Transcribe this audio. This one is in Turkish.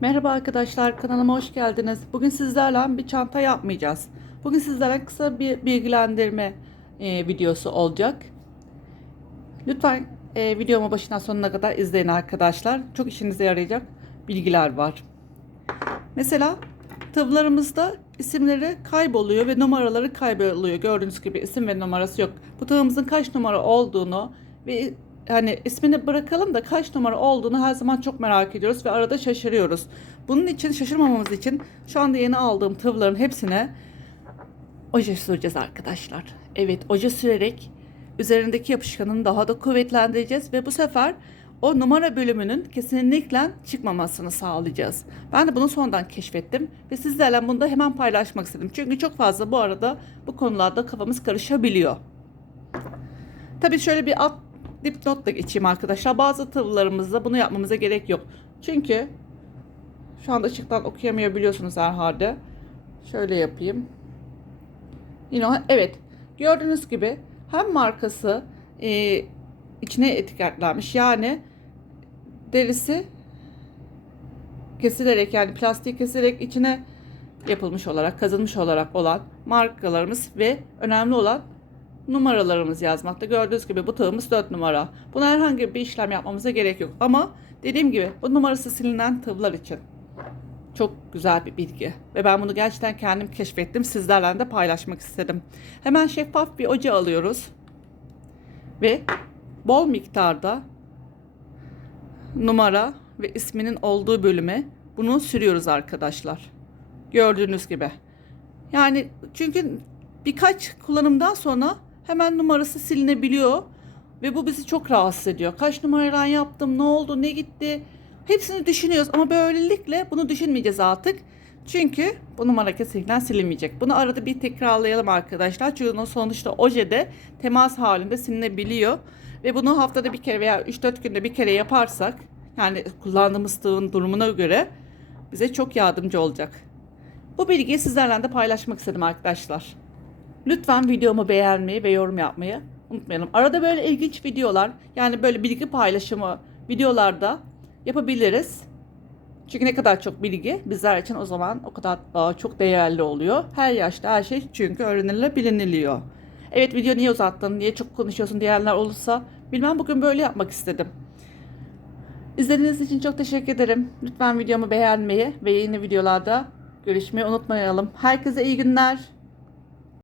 Merhaba arkadaşlar kanalıma hoş geldiniz. Bugün sizlerle bir çanta yapmayacağız. Bugün sizlerle kısa bir bilgilendirme e, videosu olacak. Lütfen e, videomu başından sonuna kadar izleyin arkadaşlar. Çok işinize yarayacak bilgiler var. Mesela tığlarımızda isimleri kayboluyor ve numaraları kayboluyor. Gördüğünüz gibi isim ve numarası yok. Bu tığımızın kaç numara olduğunu ve hani ismini bırakalım da kaç numara olduğunu her zaman çok merak ediyoruz ve arada şaşırıyoruz. Bunun için şaşırmamamız için şu anda yeni aldığım tığların hepsine oje süreceğiz arkadaşlar. Evet oje sürerek üzerindeki yapışkanını daha da kuvvetlendireceğiz ve bu sefer o numara bölümünün kesinlikle çıkmamasını sağlayacağız. Ben de bunu sonradan keşfettim ve sizlerle bunu da hemen paylaşmak istedim. Çünkü çok fazla bu arada bu konularda kafamız karışabiliyor. Tabii şöyle bir alt dipnot da geçeyim arkadaşlar. Bazı tığlarımızda bunu yapmamıza gerek yok. Çünkü şu anda ışıktan okuyamıyor biliyorsunuz herhalde. Şöyle yapayım. Yine evet gördüğünüz gibi hem markası e, içine etiketlenmiş yani derisi kesilerek yani plastiği kesilerek içine yapılmış olarak kazınmış olarak olan markalarımız ve önemli olan numaralarımız yazmakta. Gördüğünüz gibi bu tığımız 4 numara. Buna herhangi bir işlem yapmamıza gerek yok. Ama dediğim gibi bu numarası silinen tığlar için çok güzel bir bilgi. Ve ben bunu gerçekten kendim keşfettim. Sizlerle de paylaşmak istedim. Hemen şeffaf bir ocağı alıyoruz. Ve bol miktarda numara ve isminin olduğu bölüme bunu sürüyoruz arkadaşlar. Gördüğünüz gibi. Yani çünkü birkaç kullanımdan sonra hemen numarası silinebiliyor ve bu bizi çok rahatsız ediyor. Kaç numarayla yaptım, ne oldu, ne gitti? Hepsini düşünüyoruz ama böylelikle bunu düşünmeyeceğiz artık. Çünkü bu numara kesinlikle silinmeyecek. Bunu arada bir tekrarlayalım arkadaşlar. Çünkü sonuçta ojede temas halinde silinebiliyor. Ve bunu haftada bir kere veya 3-4 günde bir kere yaparsak yani kullandığımız tığın durumuna göre bize çok yardımcı olacak. Bu bilgiyi sizlerle de paylaşmak istedim arkadaşlar. Lütfen videomu beğenmeyi ve yorum yapmayı unutmayalım. Arada böyle ilginç videolar yani böyle bilgi paylaşımı videolarda yapabiliriz. Çünkü ne kadar çok bilgi bizler için o zaman o kadar çok değerli oluyor. Her yaşta her şey çünkü öğrenilir, biliniliyor. Evet video niye uzattın, niye çok konuşuyorsun diyenler olursa bilmem bugün böyle yapmak istedim. İzlediğiniz için çok teşekkür ederim. Lütfen videomu beğenmeyi ve yeni videolarda görüşmeyi unutmayalım. Herkese iyi günler.